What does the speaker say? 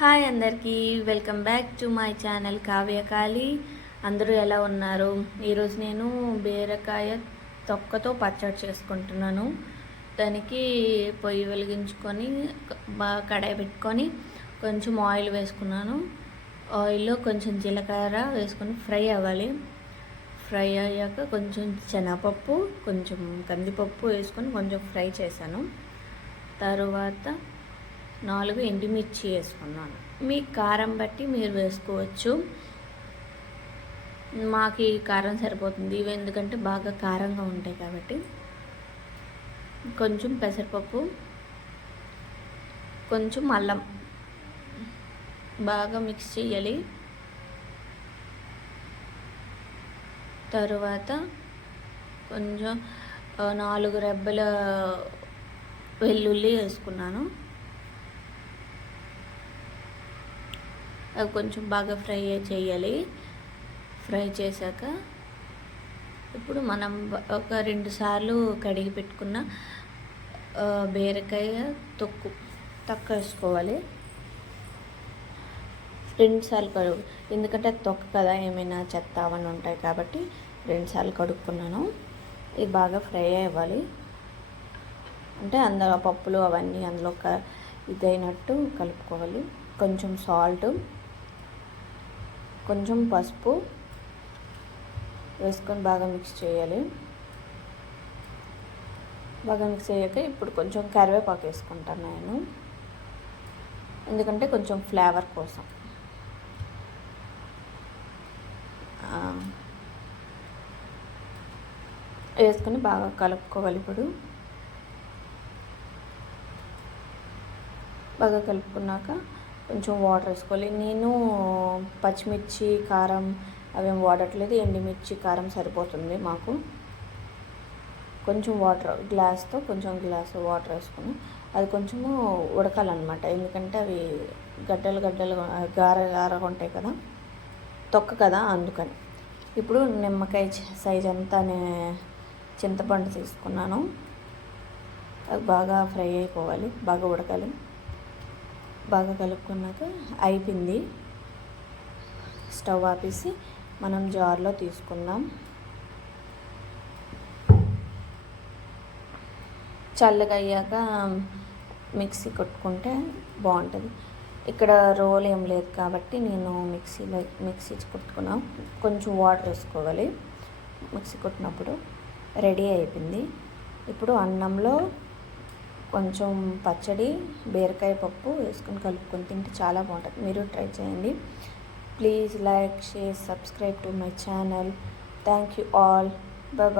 Hi అందరికీ, welcome back to my channel Kavyakali. అందరూ ఎలా ఉన్నారు? ఈరోజు నేను బీరకాయ తొక్కతో పచ్చడి చేసుకుంటున్నాను. దానికి పొయ్యి వెలిగించుకొని బాగా కడాయి పెట్టుకొని కొంచెం ఆయిల్ వేసుకున్నాను. ఆయిల్లో కొంచెం జీలకర్ర వేసుకొని ఫ్రై అవ్వాలి. ఫ్రై అయ్యాక కొంచెం శనగపప్పు, కొంచెం కందిపప్పు వేసుకొని కొంచెం ఫ్రై చేశాను. తరువాత 4 ఎండుమిర్చి వేసుకున్నాను. మీ కారం బట్టి మీరు వేసుకోవచ్చు. మాకు ఈ కారం సరిపోతుంది, ఇవి ఎందుకంటే బాగా కారంగా ఉంటాయి కాబట్టి. కొంచెం పెసరపప్పు, కొంచెం అల్లం బాగా మిక్స్ చేయాలి. తరువాత కొంచెం 4 రెబ్బల వెల్లుల్లి వేసుకున్నాను. అవి కొంచెం బాగా ఫ్రై చేయాలి. ఫ్రై చేశాక ఇప్పుడు మనం ఒక 2 సార్లు కడిగి పెట్టుకున్న బీరకాయ తొక్క వేసుకోవాలి. 2 సార్లు కడుగు, ఎందుకంటే తొక్క కదా, ఏమైనా చెత్త అవన్నీ ఉంటాయి కాబట్టి 2 సార్లు కడుక్కున్నాను. ఇది బాగా ఫ్రై అవ్వాలి, అంటే అందులో పప్పులు అవన్నీ అందులో ఇదైనట్టు కలుపుకోవాలి. కొంచెం సాల్ట్, కొంచెం పసుపు వేసుకొని బాగా మిక్స్ చేయాలి. బాగా మిక్స్ అయ్యాక ఇప్పుడు కొంచెం కరివేపాకు వేసుకుంటాను నేను, ఎందుకంటే కొంచెం ఫ్లేవర్ కోసం. వేసుకొని బాగా కలుపుకోవాలి. ఇప్పుడు బాగా కలుపుకున్నాక కొంచెం వాటర్ వేసుకోవాలి. నేను పచ్చిమిర్చి కారం అవేం వాడట్లేదు, ఎండుమిర్చి కారం సరిపోతుంది మాకు. కొంచెం వాటర్ కొంచెం గ్లాస్ వాటర్ వేసుకుని అది కొంచెము ఉడకాలన్నమాట, ఎందుకంటే అవి గడ్డలు గారగా ఉంటాయి కదా, తొక్క కదా, అందుకని. ఇప్పుడు నిమ్మకాయ సైజ్ అంతా చింతపండు తీసుకున్నాను. అది బాగా ఫ్రై అయిపోవాలి, బాగా ఉడకాలి. బాగా కలుపుకున్నాక అయిపోయింది. స్టవ్ ఆపేసి మనం జార్లో తీసుకుందాం. చల్లగా అయ్యాక మిక్సీ కొట్టుకుంటే బాగుంటుంది. ఇక్కడ రోల్ ఏం లేదు కాబట్టి నేను మిక్సీ కొట్టుకున్నాను. కొంచెం వాటర్ వేసుకోవాలి. మిక్సీ కొట్టినప్పుడు రెడీ అయిపోయింది. ఇప్పుడు అన్నంలో కొంచెం పచ్చడి, బీరకాయ పప్పు వేసుకొని కలుపుకొని తింటే చాలా బాగుంటుంది. మీరు ట్రై చేయండి. Please like, share, subscribe to my channel. Thank you all. Bye.